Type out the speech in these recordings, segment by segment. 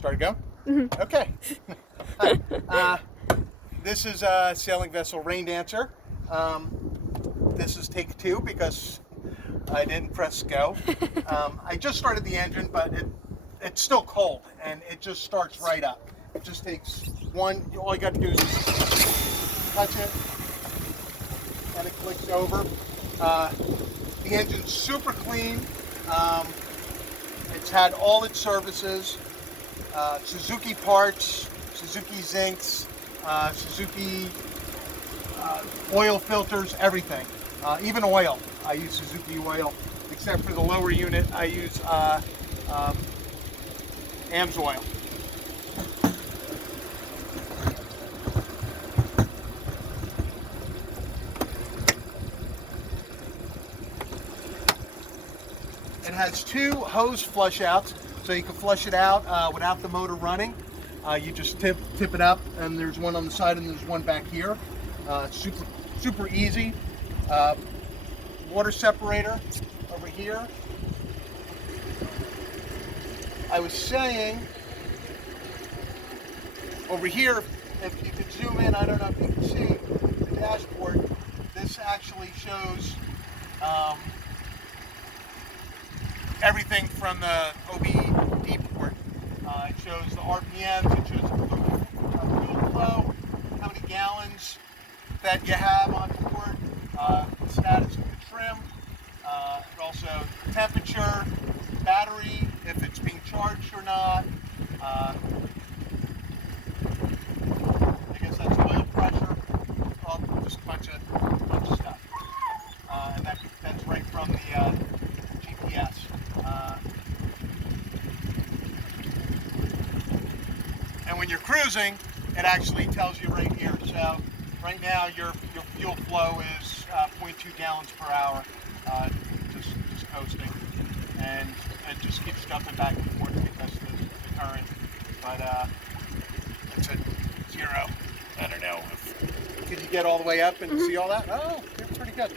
Start it going? Mm-hmm. Okay. This is sailing vessel Rain Dancer. This is take 2 because I didn't press go. I just started the engine, but it's still cold and it just starts right up. It just takes one, all you got to do is touch it and it clicks over. The engine's super clean. It's had all its services, Suzuki parts, Suzuki zincs, Suzuki oil filters, everything. Even oil. I use Suzuki oil, except for the lower unit, I use AMSOIL. It has 2 hose flush outs, so you can flush it out without the motor running. You just tip it up, and there's one on the side and there's one back here. Super easy. Water separator over here. I was saying over here, if you could zoom in, I don't know if you can see the dashboard. This actually shows everything from the OBD port. It shows the RPMs, it shows the fuel flow, how many gallons that you have on board, the status of the trim, also temperature, battery, if it's being charged or not. I guess that's oil pressure, just a bunch of stuff. And that's right from the GPS. And when you're cruising, it actually tells you right here. So right now your fuel flow is 0.2 gallons per hour, just coasting, and it just keeps jumping back and forth because of the current. But it's at 0. I don't know. Could you get all the way up and see all that? Oh, you're pretty good.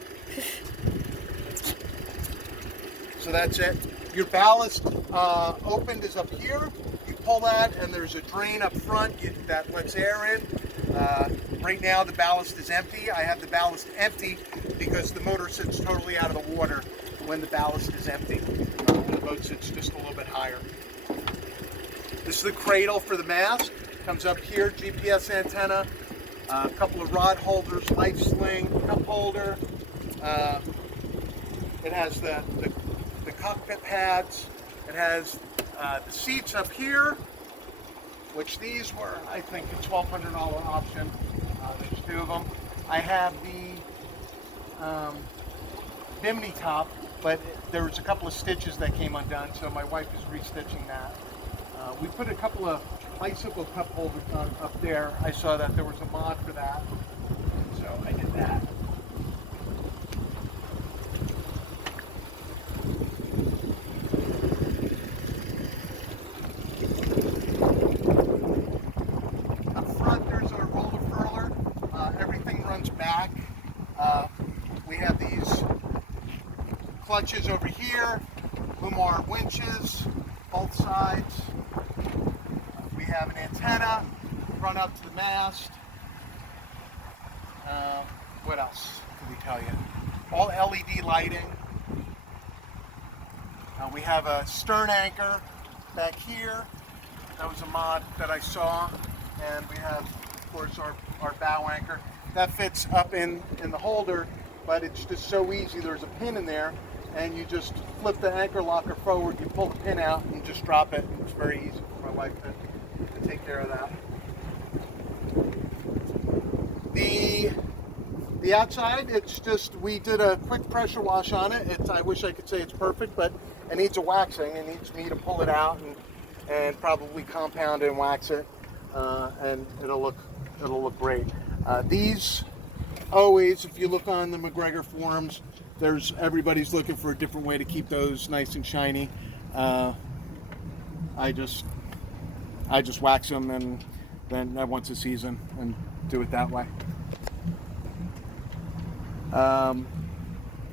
So that's it. Your ballast opened is up here. You pull that and there's a drain up front that lets air in. Right now the ballast is empty. I have the ballast empty because the motor sits totally out of the water when the ballast is empty. The boat sits just a little bit higher. This is the cradle for the mast. Comes up here, GPS antenna, a couple of rod holders, life sling, cup holder. It has the cockpit pads. It has the seats up here, which these were, I think, a $1,200 option. There's 2 of them. I have the bimini top, but there was a couple of stitches that came undone, so my wife is restitching that. We put a couple of bicycle cup holders up there. I saw that there was a mod for that, so I did that. Up front there's a roller furler. Everything runs back. We have these clutches over here, Lumar winches, both sides. We have an antenna run up to the mast. What else can we tell you? All LED lighting. We have a stern anchor back here. That was a mod that I saw. And we have, of course, our bow anchor. That fits up in the holder, but it's just so easy. There's a pin in there, and you just flip the anchor locker forward, you pull the pin out, and just drop it. It's very easy for my wife to take care of that. The outside, it's just, we did a quick pressure wash on it. I wish I could say it's perfect, but it needs a waxing. It needs me to pull it out and probably compound it and wax it, and it'll look great. These always, if you look on the MacGregor forums, everybody's looking for a different way to keep those nice and shiny. I just wax them and then once a season and do it that way.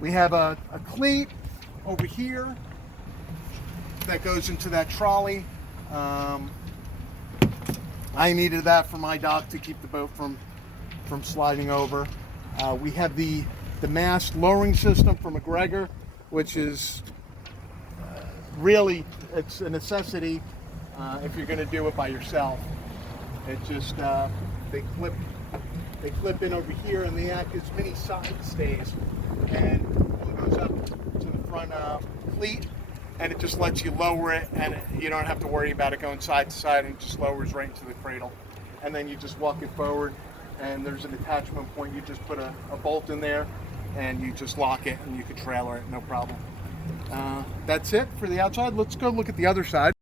We have a cleat over here that goes into that trolley. I needed that for my dock to keep the boat from sliding over. We have the mast lowering system from MacGregor, which is really, it's a necessity if you're going to do it by yourself. It just they clip in over here, and they act as mini side stays, and it goes up to the front cleat, and it just lets you lower it, and you don't have to worry about it going side to side, and it just lowers right into the cradle. And then you just walk it forward, and there's an attachment point. You just put a bolt in there, and you just lock it, and you can trailer it, no problem. That's it for the outside. Let's go look at the other side.